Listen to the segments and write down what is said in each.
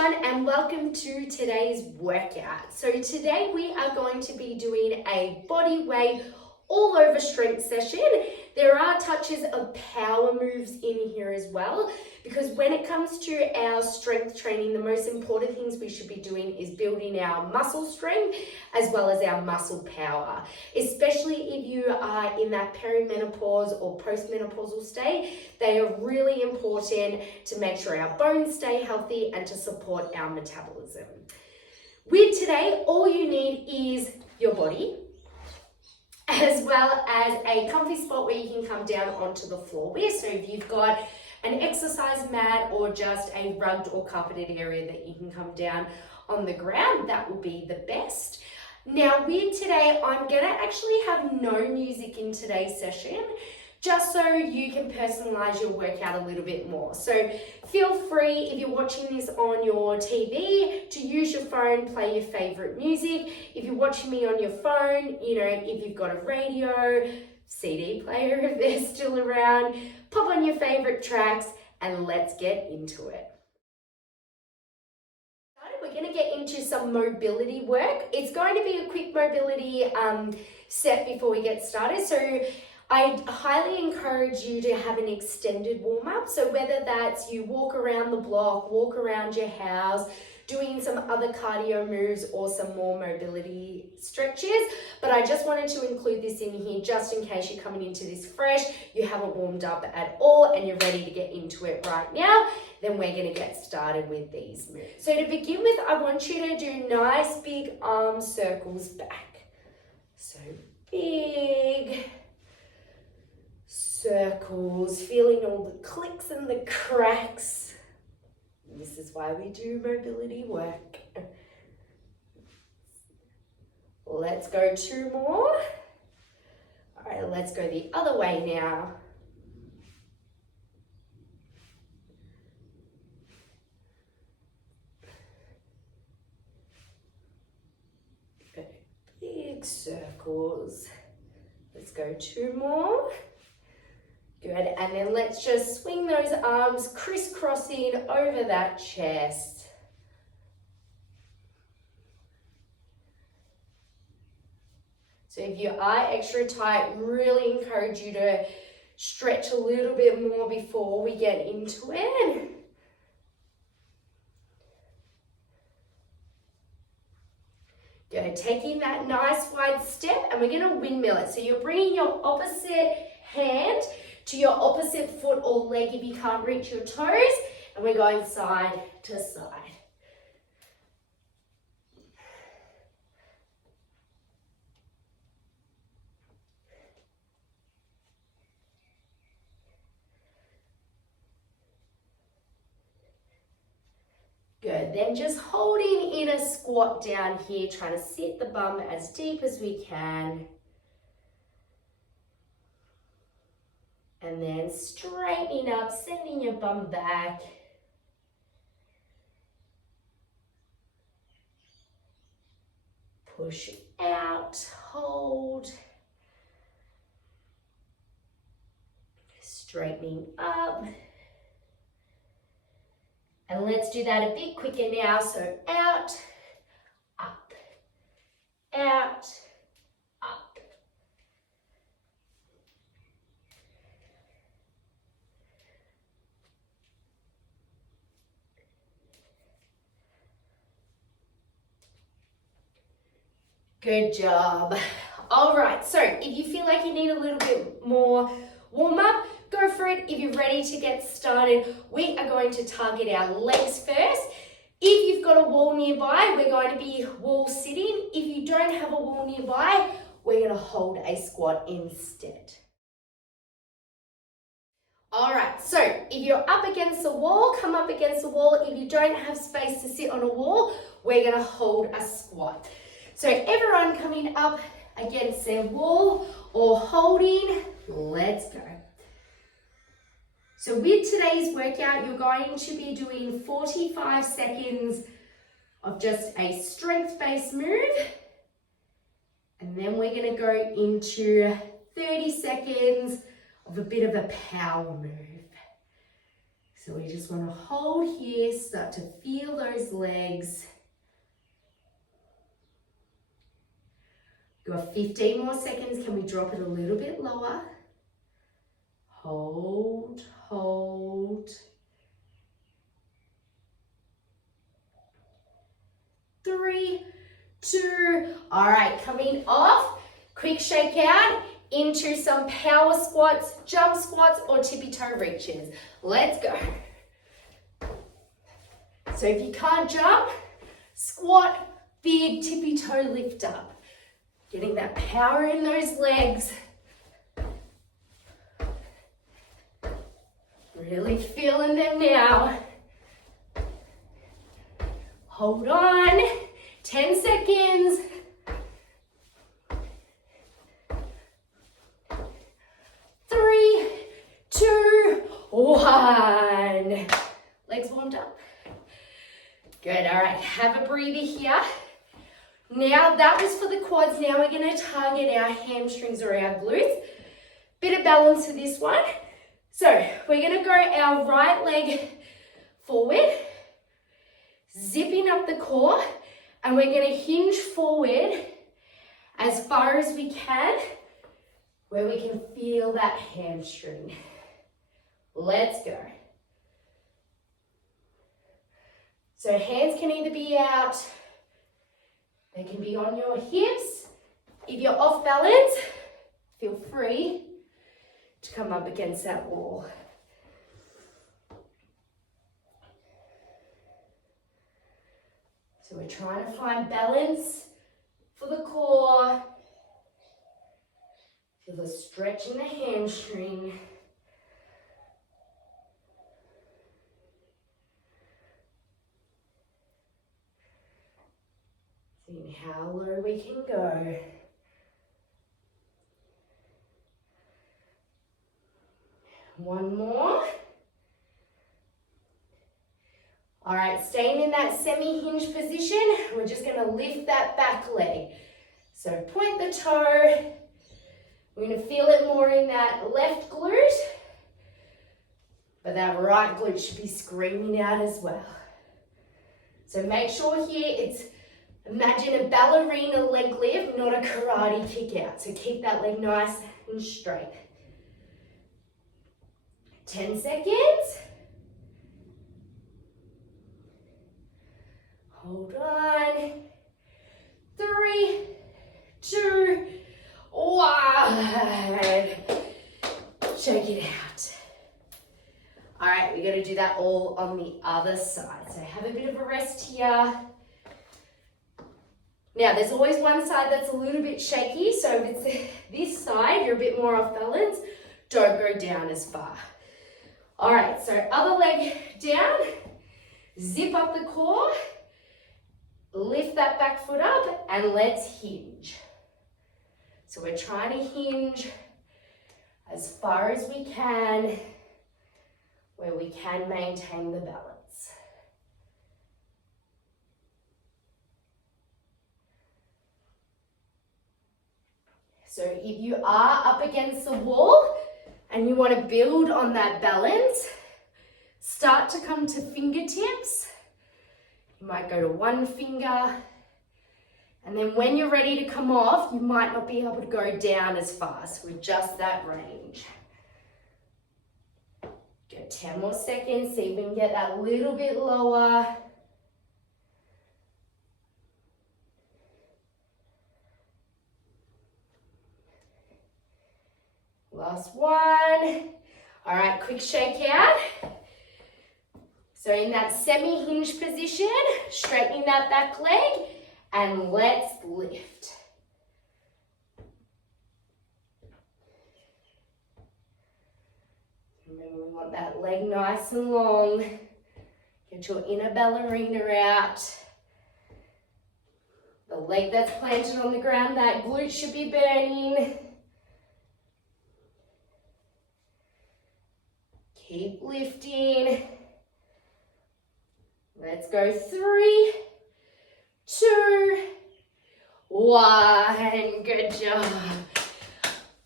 everyone, and welcome to today's workout. So today we are going to be doing a body weight all over strength session. There are touches of power moves in here as well, because when it comes to our strength training, the most important things we should be doing is building our muscle strength as well as our muscle power, especially if you are in that perimenopause or postmenopausal state. They are really important to make sure our bones stay healthy and to support our metabolism. With today, all you need is your body, as well as a comfy spot where you can come down onto the floor with. So if you've got an exercise mat or just a rugged or carpeted area that you can come down on the ground, that will be the best. Now with today, I'm gonna actually have no music in today's session, just so you can personalize your workout a little bit more. So feel free, if you're watching this on your TV, to use your phone, play your favorite music. If you're watching me on your phone, if you've got a radio, CD player, if they're still around, pop on your favorite tracks and let's get into it. We're going to get into some mobility work. It's going to be a quick mobility set before we get started. So I highly encourage you to have an extended warm-up. So whether that's you walk around the block, walk around your house, doing some other cardio moves or some more mobility stretches. But I just wanted to include this in here just in case you're coming into this fresh, you haven't warmed up at all and you're ready to get into it right now, then we're gonna get started with these moves. So to begin with, I want you to do nice big arm circles back. So big circles, feeling all the clicks and the cracks. This is why we do mobility work. Let's go 2 more. All right, let's go the other way now. Big circles. Let's go 2 more. Good, and then let's just swing those arms crisscrossing over that chest. So if you are extra tight, really encourage you to stretch a little bit more before we get into it. Good, taking that nice wide step, and we're gonna windmill it. So you're bringing your opposite hand to your opposite foot or leg if you can't reach your toes, and we're going side to side. Good, then just holding in a squat down here, trying to sit the bum as deep as we can. And then straightening up, sending your bum back. Push out, hold. Straightening up. And let's do that a bit quicker now. So out, up, out, up. Good job. All right, so if you feel like you need a little bit more warm up, go for it. If you're ready to get started, we are going to target our legs first. If you've got a wall nearby, we're going to be wall sitting. If you don't have a wall nearby, we're going to hold a squat instead. All right, so if you're up against the wall, come up against the wall. If you don't have space to sit on a wall, we're going to hold a squat. So everyone coming up against their wall or holding, let's go. So with today's workout, you're going to be doing 45 seconds of just a strength-based move. And then we're going to go into 30 seconds of a bit of a power move. So we just want to hold here, start to feel those legs. Got 15 more seconds. Can we drop it a little bit lower? Hold, hold. 3, 2. All right, coming off. Quick shake out into some power squats, jump squats, or tippy toe reaches. Let's go. So if you can't jump, squat, big tippy toe lift up. Getting that power in those legs. Really feeling them now. Hold on. 10 seconds. 3, 2, 1. Legs warmed up. Good, all right, have a breather here. Now that was for the quads. Now we're gonna target our hamstrings or our glutes. Bit of balance for this one. So we're gonna go our right leg forward, zipping up the core, and we're gonna hinge forward as far as we can, where we can feel that hamstring. Let's go. So hands can either be out, they can be on your hips. If you're off balance, feel free to come up against that wall. So we're trying to find balance for the core. Feel the stretch in the hamstring. Seeing how low we can go. One more. All right, staying in that semi-hinge position, we're just gonna lift that back leg. So point the toe. We're gonna feel it more in that left glute, but that right glute should be screaming out as well. So make sure here it's, imagine a ballerina leg lift, not a karate kick out. So keep that leg nice and straight. 10 seconds. Hold on. 3, 2, 1. Shake it out. All right, we're gonna do that all on the other side. So have a bit of a rest here. Now, there's always one side that's a little bit shaky. So if it's this side, you're a bit more off balance, don't go down as far. All right, so other leg down, zip up the core, lift that back foot up, and let's hinge. So we're trying to hinge as far as we can, where we can maintain the balance. So if you are up against the wall and you want to build on that balance, start to come to fingertips. You might go to one finger, and then when you're ready to come off, you might not be able to go down as fast with just that range. Get 10 more seconds, see if we can get that little bit lower. Last one. All right, quick shake out. So in that semi-hinge position, straightening that back leg, and let's lift. Remember, we want that leg nice and long. Get your inner ballerina out. The leg that's planted on the ground, that glute should be burning. Keep lifting. Let's go. 3, 2, 1. Good job.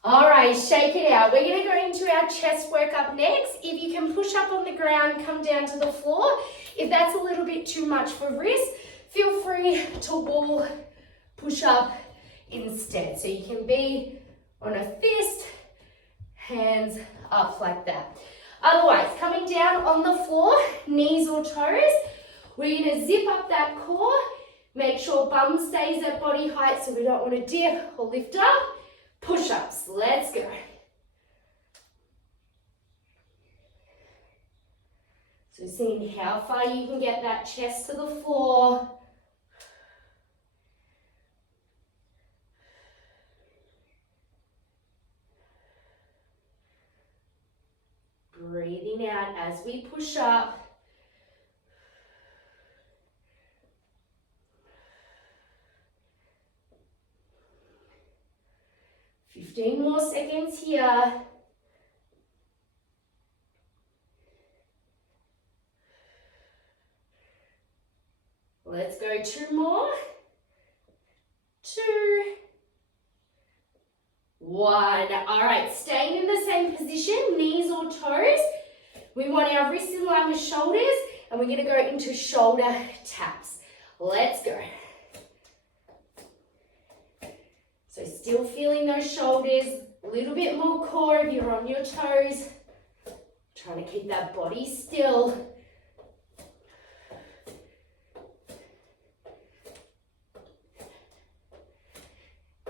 All right, shake it out. We're gonna go into our chest work up next. If you can push up on the ground, come down to the floor. If that's a little bit too much for wrist, feel free to wall push up instead. So you can be on a fist, hands up like that. Otherwise, coming down on the floor, knees or toes, we're gonna zip up that core, make sure bum stays at body height so we don't wanna dip or lift up. Push-ups, let's go. So seeing how far you can get that chest to the floor. Breathing out as we push up. Fifteen more seconds here. Let's go 2 more. 2, 1. All right, staying in the same position, knees or toes. We want our wrists in line with shoulders, and we're gonna go into shoulder taps. Let's go. So still feeling those shoulders, a little bit more core if you're on your toes. Trying to keep that body still.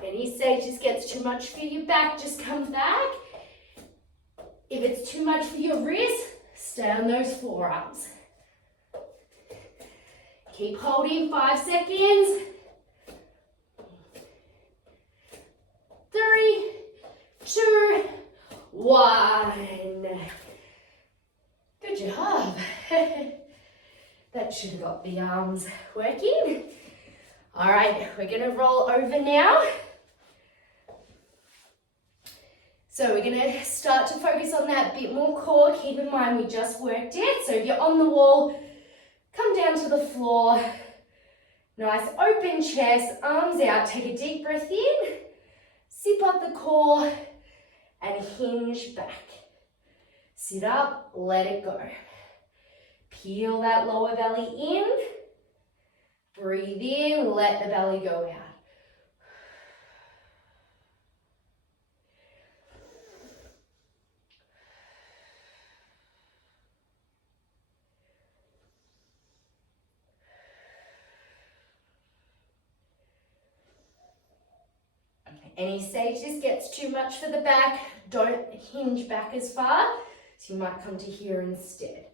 Any stage this gets too much for your back, just come back. If it's too much for your wrist, stay on those forearms. Keep holding 5 seconds. 3, 2, 1. Good job. That should have got the arms working. All right, we're gonna roll over now. So we're gonna start to focus on that bit more core. Keep in mind we just worked it. So if you're on the wall, come down to the floor. Nice open chest, arms out. Take a deep breath in. Zip up the core and hinge back. Sit up, let it go. Peel that lower belly in. Breathe in, let the belly go out. Any stage this gets too much for the back, don't hinge back as far, so you might come to here instead.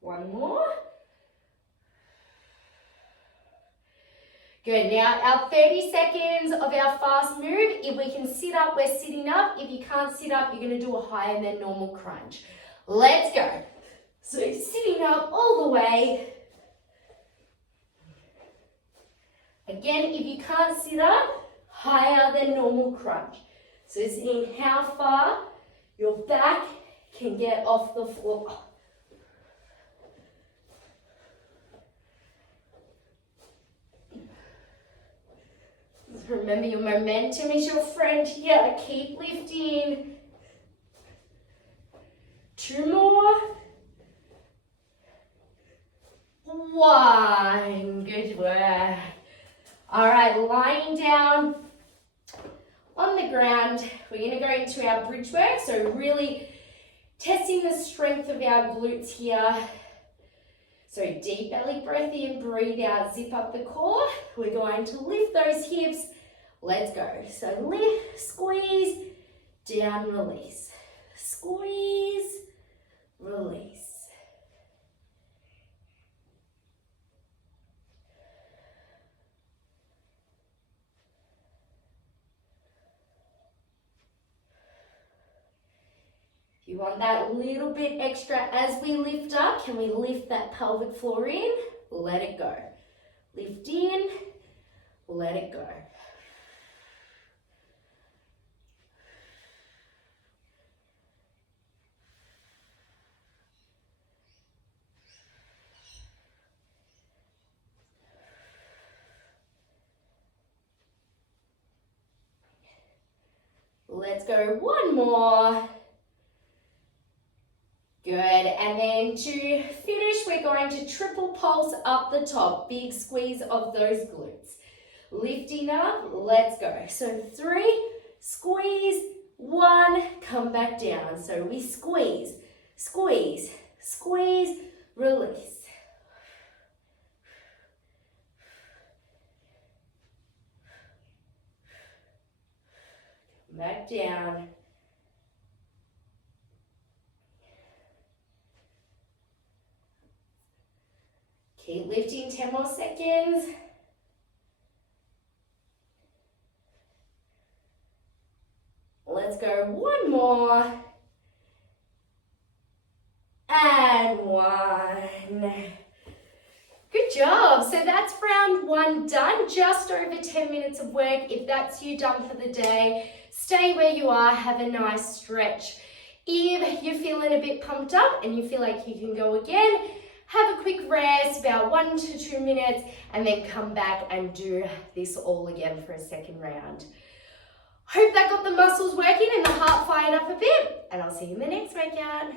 One more. Good, now our 30 seconds of our fast move. If we can sit up, we're sitting up. If you can't sit up, you're gonna do a higher than normal crunch. Let's go. So sitting up all the way. Again, if you can't sit up, higher than normal crunch. So seeing how far your back can get off the floor. Remember, your momentum is your friend here. Keep lifting. 2 more. 1. Good work. All right, lying down on the ground, we're going to go into our bridge work. So really testing the strength of our glutes here. So deep belly breath in, breathe out, zip up the core. We're going to lift those hips. Let's go. So lift, squeeze, down, release. Squeeze, release. If you want that little bit extra as we lift up, can we lift that pelvic floor in? Let it go. Lift in, let it go. Let's go one more. Good, and then to finish, we're going to triple pulse up the top. Big squeeze of those glutes. Lifting up, let's go. So 3, squeeze, 1, come back down. So we squeeze, squeeze, squeeze, release. Come back down. Keep lifting, 10 more seconds. Let's go one more. And 1. Good job. So that's round 1 done. Just over 10 minutes of work. If that's you done for the day, stay where you are. Have a nice stretch. If you're feeling a bit pumped up and you feel like you can go again, have a quick rest, about 1 to 2 minutes, and then come back and do this all again for a second round. Hope that got the muscles working and the heart fired up a bit, and I'll see you in the next workout.